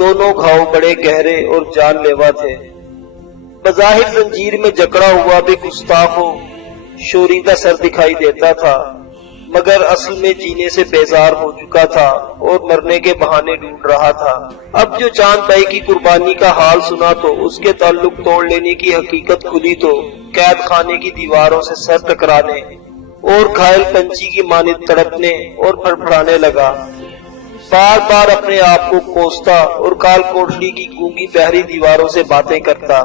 دونوں گھاؤ بڑے گہرے اور جان لیوا تھے۔ بظاہر زنجیر میں جکڑا ہوا بے گستاخ و شوریدہ سر دکھائی دیتا تھا، مگر اصل میں جینے سے بیزار ہو چکا تھا اور مرنے کے بہانے ڈھونڈ رہا تھا۔ اب جو چاند بھائی کی قربانی کا حال سنا تو اس کے تعلق توڑ لینے کی حقیقت کھلی تو قید خانے کی دیواروں سے سر ٹکرانے اور گھائل پنچھی کی مانند تڑپنے اور پھڑپھڑانے لگا۔ بار بار اپنے آپ کو کوستا اور کال کوٹلی کی گونگی بحری دیواروں سے باتیں کرتا۔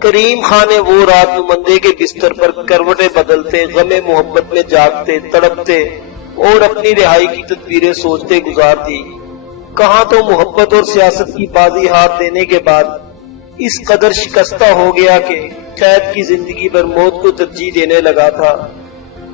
کریم خان نے وہ رات نمندے کے بستر پر کروٹیں بدلتے، غم محبت میں جاگتے، تڑپتے اور اپنی رہائی کی تدبیریں سوچتے گزار دی۔ کہاں تو محبت اور سیاست کی بازی ہار دینے کے بعد اس قدر شکستہ ہو گیا کہ قید کی زندگی پر موت کو ترجیح دینے لگا تھا۔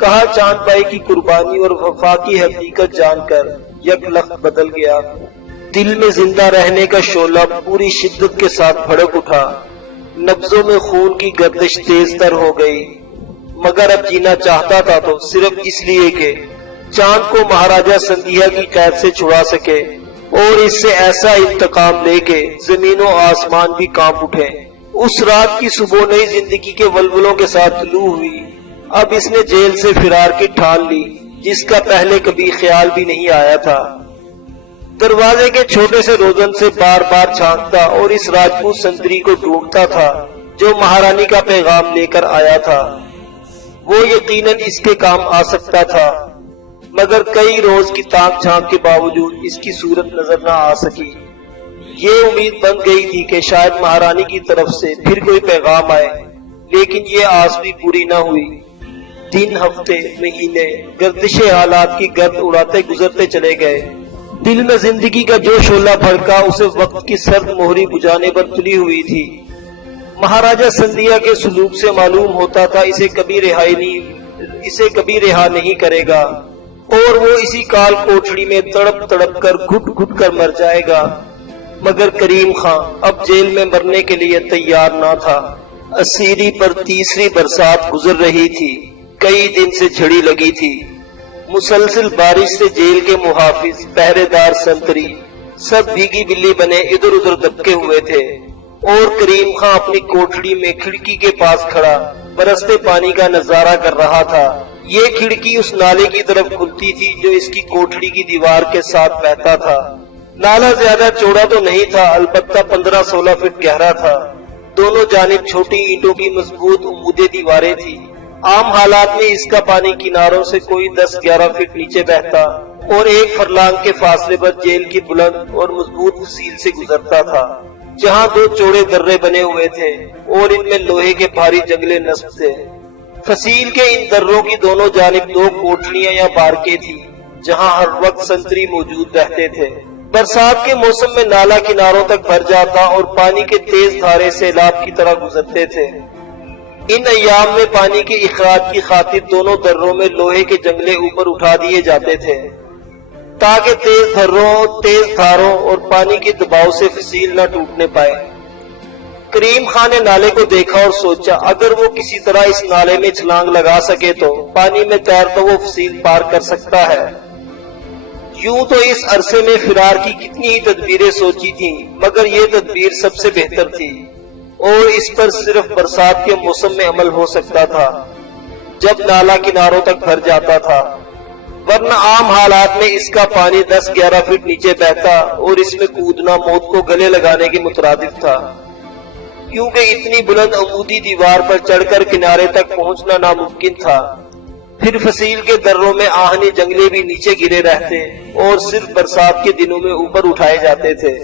کہاں چاند بھائی کی قربانی اور وفا کی حقیقت جان کر یک لخت بدل گیا۔ دل میں زندہ رہنے کا شعلہ پوری شدت کے ساتھ بھڑک اٹھا، نبضوں میں خون کی گردش تیز تر ہو گئی، مگر اب جینا چاہتا تھا تو صرف اس لیے کہ چاند کو مہاراجہ سندھیا کی قید سے چھڑا سکے اور اس سے ایسا انتقام لے کے زمین و آسمان بھی کانپ اٹھے۔ اس رات کی صبح نئی زندگی کے ولولوں کے ساتھ طلوع ہوئی۔ اب اس نے جیل سے فرار کی ٹھان لی، جس کا پہلے کبھی خیال بھی نہیں آیا تھا۔ دروازے کے چھوٹے سے روزن سے بار بار جھانکتا اور اس راجپوت سنتری کو ڈھونڈتا تھا جو مہارانی کا پیغام لے کر آیا تھا۔ وہ یقیناً اس کے کام آ سکتا تھا، مگر کئی روز کی تاک جھانک کے باوجود اس کی صورت نظر نہ آ سکی۔ یہ امید بن گئی تھی کہ شاید مہارانی کی طرف سے پھر کوئی پیغام آئے، لیکن یہ آس بھی پوری نہ ہوئی۔ دن، ہفتے، مہینے گردش حالات کی گرد اڑاتے گزرتے چلے گئے۔ دل میں زندگی کا جو شعلہ بھڑکا اسے وقت کی سرد مہری بجھانے پر تلی ہوئی تھی۔ مہاراجہ سندھیا کے سلوک سے معلوم ہوتا تھا اسے کبھی رہا نہیں کرے گا اور وہ اسی کال کوٹڑی میں تڑپ تڑپ کر گھٹ گھٹ کر مر جائے گا، مگر کریم خان اب جیل میں مرنے کے لیے تیار نہ تھا۔ اسیری پر تیسری برسات گزر رہی تھی، کئی دن سے جھڑی لگی تھی۔ مسلسل بارش سے جیل کے محافظ، پہرے دار، سنتری سب بھیگی بلی بنے ادھر ادھر دبکے ہوئے تھے اور کریم خان اپنی کوٹڑی میں کھڑکی کے پاس کھڑا برستے پانی کا نظارہ کر رہا تھا۔ یہ کھڑکی اس نالے کی طرف کھلتی تھی جو اس کی کوٹڑی کی دیوار کے ساتھ بہتا تھا۔ نالا زیادہ چوڑا تو نہیں تھا، البتہ 15-16 فٹ گہرا تھا۔ دونوں جانب چھوٹی اینٹوں کی مضبوط عمودی دیواریں تھی۔ عام حالات میں اس کا پانی کناروں سے کوئی 10-11 فٹ نیچے بہتا اور ایک فرلانگ کے فاصلے پر جیل کی بلند اور مضبوط فصیل سے گزرتا تھا، جہاں 2 چوڑے درے بنے ہوئے تھے اور ان میں لوہے کے بھاری جنگلے نصب تھے۔ فصیل کے ان دروں کی دونوں جانب 2 کوٹلیاں یا بارکیں تھیں، جہاں ہر وقت سنتری موجود رہتے تھے۔ برسات کے موسم میں نالا کناروں تک بھر جاتا اور پانی کے تیز دھارے سیلاب کی طرح گزرتے تھے۔ ان ایام میں پانی کے اخراج کی خاطر دونوں دروں میں لوہے کے جنگلے اوپر اٹھا دیے جاتے تھے تاکہ تیز دھاروں اور پانی کے دباؤ سے فصیل نہ ٹوٹنے پائے۔ کریم خان نے نالے کو دیکھا اور سوچا اگر وہ کسی طرح اس نالے میں چھلانگ لگا سکے تو پانی میں تیرتا وہ فصیل پار کر سکتا ہے۔ یوں تو اس عرصے میں فرار کی کتنی ہی تدبیریں سوچی تھیں، مگر یہ تدبیر سب سے بہتر تھی اور اس پر صرف برسات کے موسم میں عمل ہو سکتا تھا جب نالا کناروں تک بھر جاتا تھا، ورنہ عام حالات میں اس کا پانی 10-11 فٹ نیچے بہتا اور اس میں کودنا موت کو گلے لگانے کے مترادف تھا، کیونکہ اتنی بلند عمودی دیوار پر چڑھ کر کنارے تک پہنچنا ناممکن تھا۔ پھر فصیل کے دروں میں آہنی جنگلے بھی نیچے گرے رہتے اور صرف برسات کے دنوں میں اوپر اٹھائے جاتے تھے۔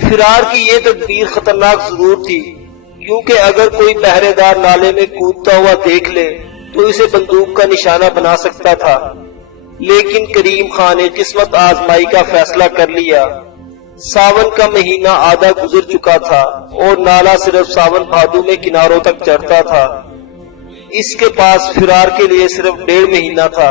فرار کی یہ تدبیر خطرناک ضرور تھی، کیونکہ اگر کوئی پہرے دار نالے میں کودتا ہوا دیکھ لے تو اسے بندوق کا نشانہ بنا سکتا تھا، لیکن کریم خان نے قسمت آزمائی کا فیصلہ کر لیا۔ ساون کا مہینہ آدھا گزر چکا تھا اور نالا صرف ساون بھادو میں کناروں تک چڑھتا تھا۔ اس کے پاس فرار کے لیے صرف 1.5 مہینہ تھا۔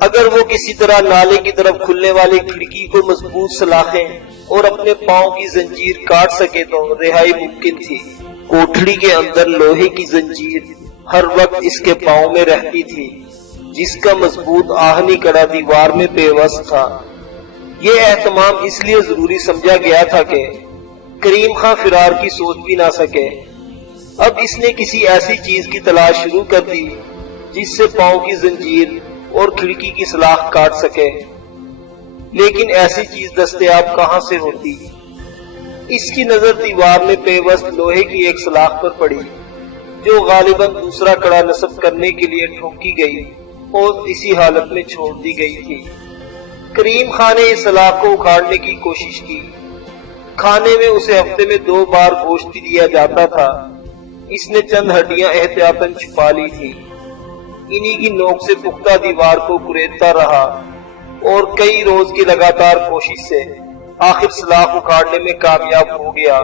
اگر وہ کسی طرح نالے کی طرف کھلنے والی کھڑکی کو مضبوط سلاخیں اور اپنے پاؤں کی زنجیر کاٹ سکے تو رہائی ممکن تھی۔ کوٹھڑی کے اندر لوہے کی زنجیر ہر وقت اس کے پاؤں میں رہتی تھی، جس کا مضبوط آہنی کڑا دیوار میں پیوست تھا۔ یہ اہتمام اس لیے ضروری سمجھا گیا تھا کہ کریم خان فرار کی سوچ بھی نہ سکے۔ اب اس نے کسی ایسی چیز کی تلاش شروع کر دی جس سے پاؤں کی زنجیر اور کھڑکی کی سلاخ کاٹ سکے، لیکن ایسی چیز دستیاب کہاں سے ہوتی؟ اس کی نظر دیوار میں پیوست لوہے کی ایک سلاخ پر پڑی جو غالباً دوسرا کڑا نصب کرنے کے لیے ٹھوکی گئی اور اسی حالت میں چھوڑ دی گئی تھی۔ کریم خان نے اس سلاخ کو اکھاڑنے کی کوشش کی۔ کھانے میں اسے ہفتے میں 2 بار گوشت دیا جاتا تھا۔ اس نے چند ہڈیاں احتیاطاً چھپا لی تھی۔ انہی کی نوک سے پختہ دیوار کو کریدتا رہا اور کئی روز کی لگاتار کوشش سے آخر سلاخ اکھاڑنے میں کامیاب ہو گیا،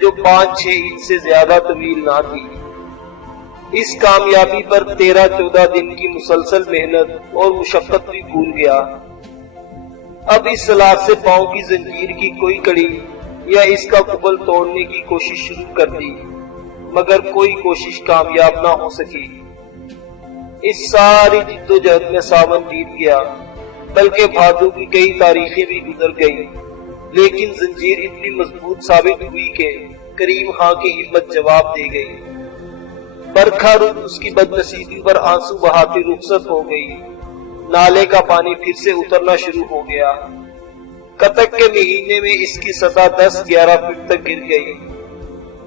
جو 5-6 انچ سے زیادہ طویل نہ تھی۔ اس کامیابی پر 13-14 دن کی مسلسل محنت اور مشقت بھی بھول گیا۔ اب اس سلاخ سے پاؤں کی زنجیر کی کوئی کڑی یا اس کا قبل توڑنے کی کوشش شروع کر دی، مگر کوئی کوشش کامیاب نہ ہو سکی۔ اس ساری جدوجہد میں ساون بیت گیا، بلکہ بھادو کی کئی تاریخیں بھی گزر گئی، لیکن زنجیر اتنی مضبوط ثابت ہوئی کہ کریم خان کی ہمت جواب دے گئی۔ برکھا رود اس کی بدنصیبی پر آنسو بہاتی رخصت ہو گئی۔ نالے کا پانی پھر سے اترنا شروع ہو گیا۔ کتک کے مہینے میں اس کی سطح 10-11 فٹ تک گر گئی۔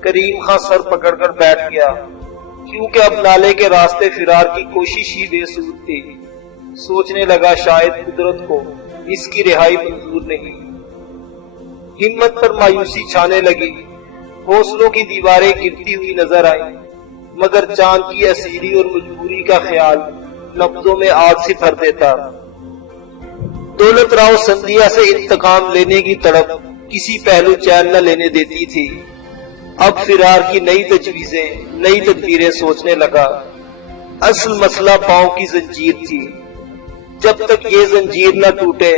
کریم خان سر پکڑ کر بیٹھ گیا، کیونکہ اب نالے کے راستے فرار کی کوشش ہی بے سود تھی۔ سوچنے لگا شاید قدرت کو اس کی رہائی منظور نہیں۔ ہمت پر مایوسی چھانے لگی۔ حوصلوں کی دیواریں گرتی ہوئی نظر آئیں، مگر چاند کی اسیری اور مجبوری کا خیال نبضوں میں آگ سے بھر دیتا۔ دولت راؤ سندھیا سے انتقام لینے کی تڑپ کسی پہلو چین نہ لینے دیتی تھی۔ اب فرار کی نئی تجویزیں، نئی تدبیریں سوچنے لگا۔ اصل مسئلہ پاؤں کی زنجیر تھی۔ جب تک یہ زنجیر نہ ٹوٹے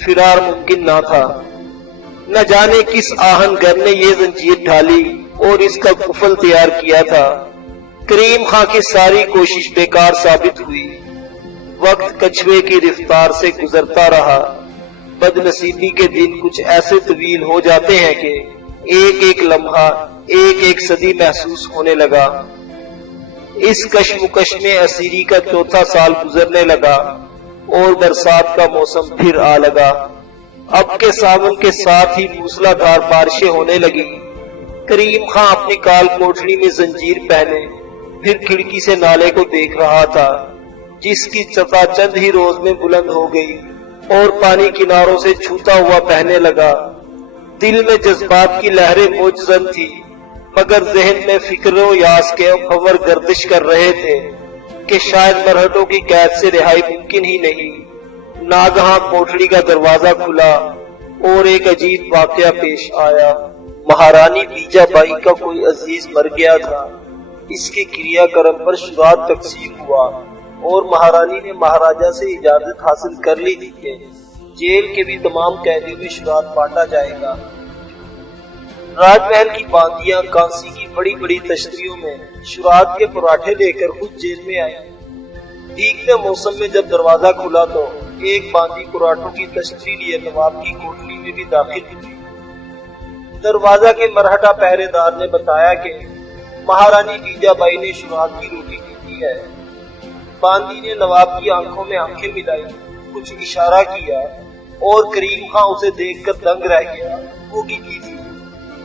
فرار ممکن نہ تھا۔ نہ جانے کس آہن گر نے یہ زنجیر ڈھالی اور اس کا قفل تیار کیا تھا۔ کریم خان کی ساری کوشش بیکار ثابت ہوئی۔ وقت کچھوے کی رفتار سے گزرتا رہا۔ بد نصیبی کے دن کچھ ایسے طویل ہو جاتے ہیں کہ ایک ایک لمحہ ایک ایک صدی محسوس ہونے لگا۔ اس کشمکش میں اسیری کا 4تھا سال گزرنے لگا اور برسات کا موسم پھر آ لگا۔ اب کے ساون کے ساتھ ہی موسلا دھار بارشیں ہونے لگی۔ کریم خان اپنی کال کوٹڑی میں زنجیر پہنے پھر کھڑکی سے نالے کو دیکھ رہا تھا، جس کی سطح چند ہی روز میں بلند ہو گئی اور پانی کناروں سے چھوتا ہوا بہنے لگا۔ دل میں جذبات کی لہریں موج زن تھی، مگر ذہن میں فکر و یاس کے فور گردش کر رہے تھے کہ شاید مرہٹوں کی قید سے رہائی ممکن ہی نہیں۔ ناگہاں کوٹڑی کا دروازہ کھلا اور ایک عجیب واقعہ پیش آیا۔ مہارانی بیجا بائی کا کوئی عزیز مر گیا تھا۔ اس کے کریا کرم پر شراط تقسیم ہوا اور مہارانی نے مہاراجہ سے اجازت حاصل کر لی تھی کہ جیل کے بھی تمام قیدیوں میں شراط بانٹا جائے گا۔ راج محل کی باندیاں کانسی کی بڑی بڑی تشتریوں میں شراط کے پراٹھے لے کر خود جیل میں آئی۔ بھیگتے موسم میں جب دروازہ کھلا تو ایک باندی پراٹھوں کی تشتری لیے نواب کی کوٹڑی میں بھی داخل ہوئی۔ دروازہ کے مرہٹا پہرے دار نے بتایا کہ مہارانی بیجا بائی نے شراط کی روٹی کی ہے۔ باندی نے نواب کی آنکھوں میں آنکھیں ملائی، کچھ اشارہ کیا اور کریم خان اسے دیکھ کر دنگ رہ گیا۔ وہ کی تھی۔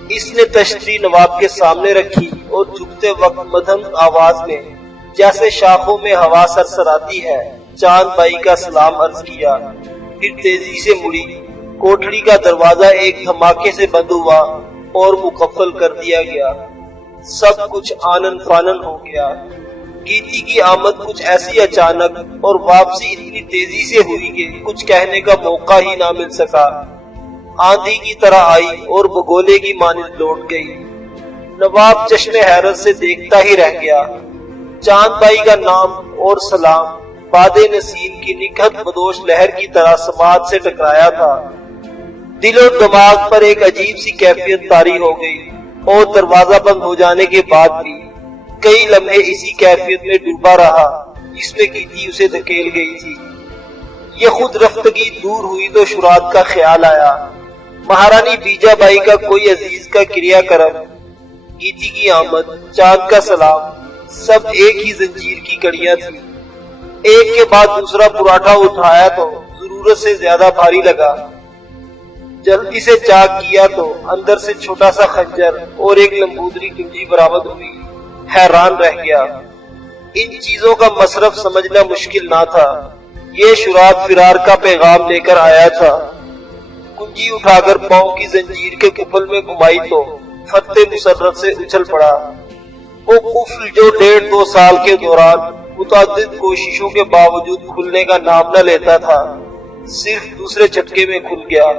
اس نے تشتری نواب کے سامنے رکھی اور جھکتے وقت مدھم آواز میں جیسے شاخوں میں ہوا سرسراتی ہے چاند بائی کا سلام عرض کیا، پھر تیزی سے مڑی۔ کوٹڑی کا دروازہ ایک دھماکے سے بند ہوا اور مقفل کر دیا گیا۔ سب کچھ آنن فانن ہو گیا۔ گیتی کی آمد کچھ ایسی اچانک اور واپسی اتنی تیزی سے ہوئی کہ کچھ کہنے کا موقع ہی نہ مل سکا۔ آندھی کی طرح آئی اور بگولے کی مانند لوٹ گئی۔ نواب چشم حیرت سے دیکھتا ہی رہ گیا۔ چاند بائی کا نام اور سلام باد نسیم کی نکہت بدوش لہر کی طرح سماعت سے ٹکرایا تھا۔ دل و دماغ پر ایک عجیب سی کیفیت طاری ہو گئی اور دروازہ بند ہو جانے کے بعد بھی کئی لمحے اسی کیفیت میں ڈوبا رہا جس میں گیتی اسے دھکیل گئی تھی۔ یہ خود رفتگی دور ہوئی تو شراد کا خیال آیا، مہارانی بیجا بائی کا کوئی عزیز کا کریا کرم، گیتی کی آمد، چاند کا سلام، سب ایک ہی زنجیر کی کڑیاں تھیں۔ ایک کے بعد دوسرا پراٹھا اٹھایا تو ضرورت سے زیادہ بھاری لگا، جلدی سے چاک کیا تو اندر سے چھوٹا سا خنجر اور ایک لمبودری کنجی برآمد ہوئی۔ حیران رہ گیا، ان چیزوں کا مصرف سمجھنا مشکل نہ تھا، یہ شراد فرار کا پیغام لے کر آیا تھا۔ کنجی اٹھا کر پاؤں کی زنجیر کے قفل میں گھمائی تو فتح مسرت سے اچھل پڑا۔ وہ قفل جو 1.5-2 سال کے دوران متعدد کوششوں کے باوجود کھلنے کا نام نہ لیتا تھا، صرف دوسرے جھٹکے میں کھل گیا۔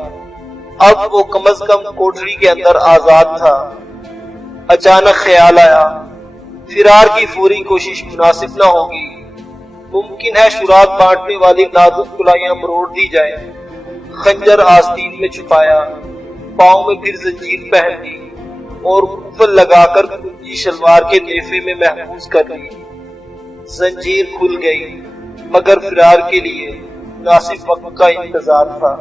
اب وہ کم از کم کوٹری کے اندر آزاد تھا۔ اچانک خیال آیا، فرار کی فوری کوشش مناسب نہ ہوگی، ممکن ہے شراد بانٹنے والی نازک کلائیاں مروڑ دی جائیں۔ خنجر آستین میں چھپایا، پاؤں میں پھر زنجیر پہن لی اور قفل لگا کر کنجی شلوار کے نیفے میں محفوظ کر لی۔ زنجیر کھل گئی، مگر فرار کے لیے مناسب وقت کا انتظار تھا۔